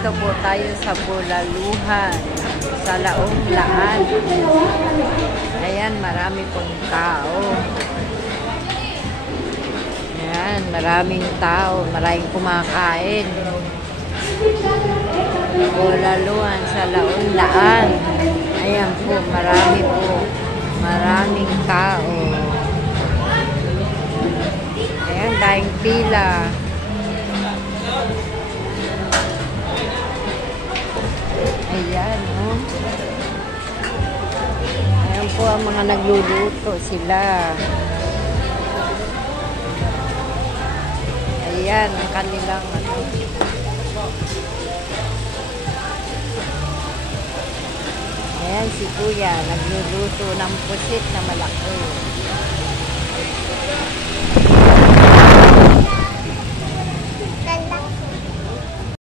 Nandito po tayo sa Bulaluhan, sa Laong Laan. Ayan, marami pong tao. Ayan, maraming tao, maraming kumakain. Bulaluhan sa Laong Laan. Ayan po, marami po. Maraming tao. Ayan, daing pila. Ayan, oh. Ayan po ang mga nagluluto sila. Ayan, ang kanilang ano. Ayan, si Kuya, nagluluto ng pusit na malaki.